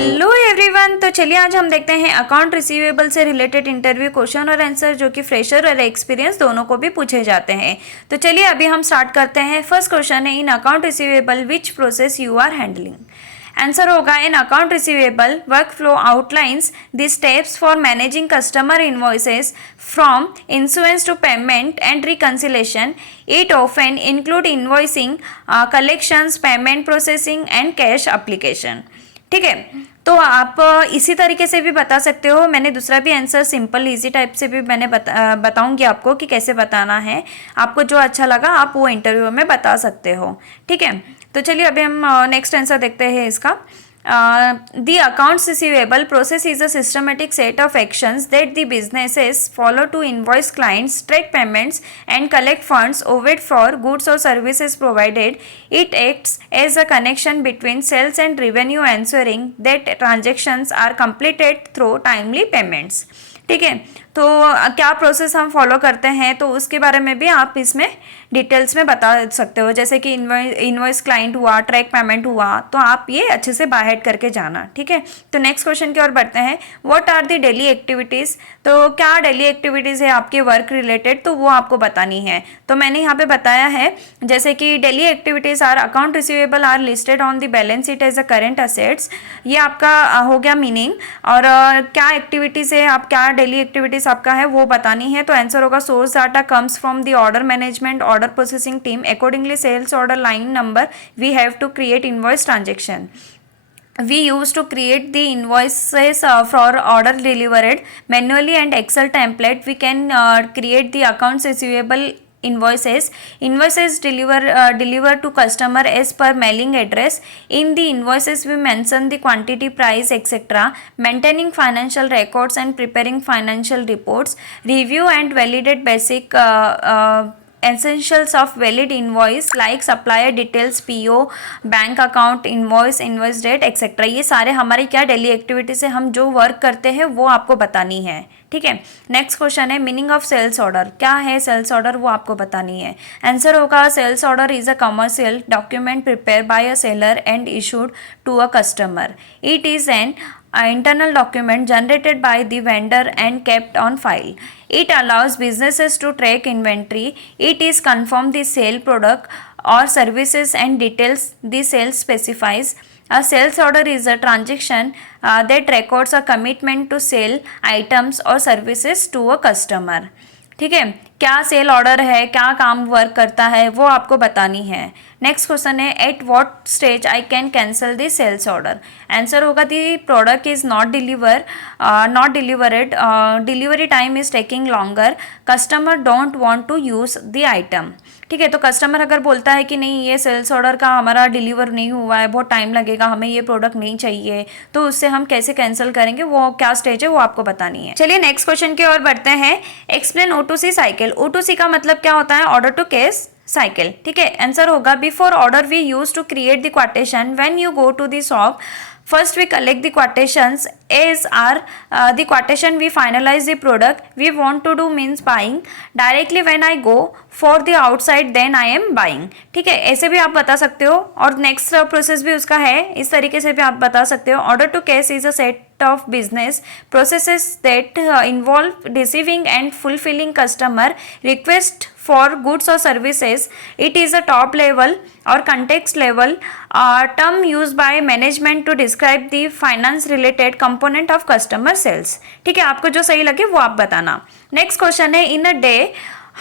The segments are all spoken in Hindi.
Hello everyone. तो चलिए आज हम देखते हैं अकाउंट रिसीवेबल से रिलेटेड इंटरव्यू क्वेश्चन और आंसर जो कि फ्रेशर और एक्सपीरियंस दोनों को भी पूछे जाते हैं। तो चलिए अभी हम स्टार्ट करते हैं। फर्स्ट क्वेश्चन है, in account receivable which process you are handling. Answer होगा, in account receivable work flow outlines the steps for managing customer invoices from insurance to payment and reconciliation. It often include invoicing, collections, payment processing and cash application. ठीक है, तो आप इसी तरीके से भी बता सकते हो। मैंने दूसरा भी आंसर सिंपल इजी टाइप से भी मैंने बताऊंगी आपको कि कैसे बताना है। आपको जो अच्छा लगा आप वो इंटरव्यू में बता सकते हो। ठीक है, तो चलिए अभी हम नेक्स्ट आंसर देखते हैं इसका। The accounts receivable process is a systematic set of actions that the businesses follow to invoice clients, track payments, and collect funds owed for goods or services provided. It acts as a connection between sales and revenue, ensuring that transactions are completed through timely payments. ठीक है, तो क्या प्रोसेस हम फॉलो करते हैं तो उसके बारे में भी आप इसमें डिटेल्स में बता सकते हो। जैसे कि इनवॉइस क्लाइंट हुआ, ट्रैक पेमेंट हुआ, तो आप ये अच्छे से बाय हेड करके जाना। ठीक है, तो नेक्स्ट क्वेश्चन की ओर बढ़ते हैं। What are the daily activities. तो क्या डेली एक्टिविटीज़ है आपके वर्क रिलेटेड, तो वो आपको बतानी है। तो मैंने यहाँ पे बताया है, जैसे कि daily activities are account receivable are listed on the balance sheet as a current assets. ये आपका हो गया मीनिंग। और क्या एक्टिविटीज़ है, आप क्या डेली एक्टिविटीज़ आपका है वो बतानी है। तो आंसर होगा, source data comes from the order management order processing team. Accordingly, sales order line number we have to create invoice transaction. We used to create the invoices for order delivered manually and Excel template. We can create the accounts receivable invoices deliver to customer as per mailing address. In the invoices we mention the quantity, price, etc. Maintaining financial records and preparing financial reports. Review and validate basic essentials of valid invoice like supplier details, PO, bank account, invoice date, etc. ये सारे हमारी क्या डेली एक्टिविटी से हम जो वर्क करते हैं वो आपको बतानी है। ठीक है, नेक्स्ट क्वेश्चन है, मीनिंग ऑफ सेल्स ऑर्डर। क्या है सेल्स ऑर्डर, वो आपको बतानी है। आंसर होगा, sales order is a commercial document prepare by a seller and issued to a customer. It is an internal document generated by the vendor and kept on file. It allows businesses to track inventory. It is confirm the sale product or services and details the sales specifies. A sales order is a transaction that records a commitment to sell items or services to a customer. ठीक है, क्या सेल ऑर्डर है, क्या काम वर्क करता है वो आपको बतानी है। नेक्स्ट क्वेश्चन है, at what stage I can cancel the sales order. Answer होगा, the product is not delivered, delivery time is taking longer, customer don't want to use the item. ठीक है, तो कस्टमर अगर बोलता है कि नहीं ये सेल्स ऑर्डर का हमारा डिलीवर नहीं हुआ है, बहुत टाइम लगेगा, हमें ये प्रोडक्ट नहीं चाहिए, तो उससे हम कैसे कैंसिल करेंगे, वो क्या स्टेज है वो आपको बतानी है। चलिए नेक्स्ट क्वेश्चन की ओर बढ़ते हैं। Explain O2C cycle. O2C का मतलब क्या होता है, ऑर्डर टू कैश साइकिल. ठीक है, आंसर होगा, before order we use to create the quotation. When you go to the shop, first we collect the quotations. As are the quotation we finalize the product. We want to do means buying directly. When I go for the outside then I am buying. ठीक है, ऐसे भी आप बता सकते हो और नेक्स्ट प्रोसेस भी उसका है, इस तरीके से भी आप बता सकते हो। Order to cash is a set of business processes that involve receiving and fulfilling customer request for goods or services. It is a top level or context level term used by management to describe the finance related component of customer sales. ठीक है, आपको जो सही लगे वो आप बताना। नेक्स्ट क्वेश्चन है, in a day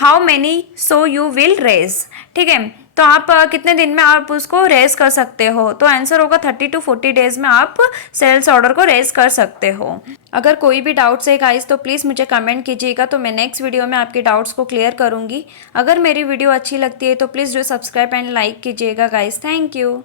how many so you will raise. ठीक है, तो आप कितने दिन में आप उसको रेज कर सकते हो। तो आंसर होगा, 30 to 40 डेज में आप सेल्स ऑर्डर को रेज कर सकते हो। अगर कोई भी डाउट्स है गाइस तो प्लीज़ मुझे कमेंट कीजिएगा, तो मैं नेक्स्ट वीडियो में आपके डाउट्स को क्लियर करूँगी। अगर मेरी वीडियो अच्छी लगती है तो please do subscribe and like कीजिएगा गाइस। Thank you.